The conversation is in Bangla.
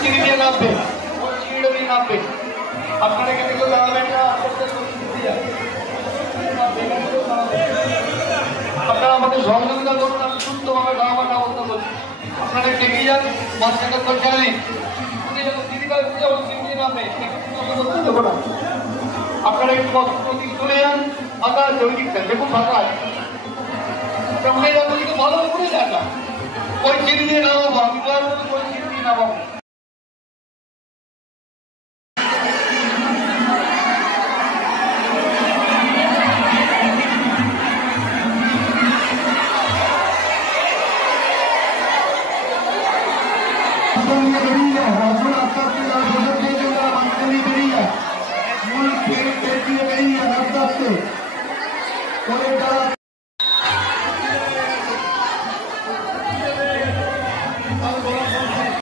সিঁড়ি দিয়ে নামবে, ওই সিঁড়িটা দিয়ে নামবে। আপনারা এখানে কেউ দাঁড়াবেন না, আপনারা আমাদের সহযোগিতা করুন। আমি সুস্থভাবে খাওয়া ব্যবস্থা করছি। আপনারা একটু এগিয়ে যান, মাঝখানে তো জানি আপনারা একটু প্রতীক চলে যান। ফাঁকা আছে ওই দিকটা, দেখুন ফাঁকা আছে, ভালো করে দেখা। ওই সিঁড়ি দিয়ে নামাবো, আমি ওই সিঁড়ি দিয়ে নামাবো। রাস্তা